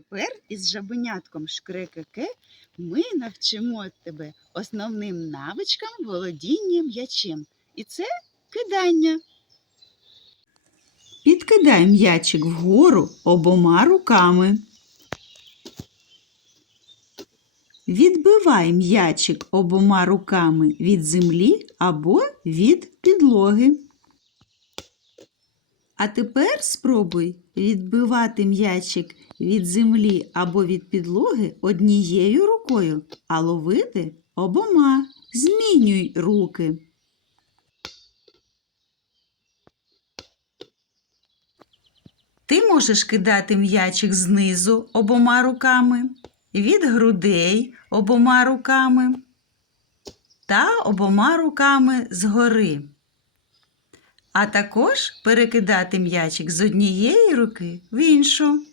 тепер із жабенятком Шкрекеке ми навчимо тебе основним навичкам володіння м'ячем. І це кидання. Підкидай м'ячик вгору обома руками. Відбивай м'ячик обома руками від землі або від підлоги. А тепер спробуй відбивати м'ячик від землі або від підлоги однією рукою, а ловити обома. Змінюй руки. Ти можеш кидати м'ячик знизу обома руками, від грудей обома руками та обома руками згори. А також перекидати м'ячик з однієї руки в іншу.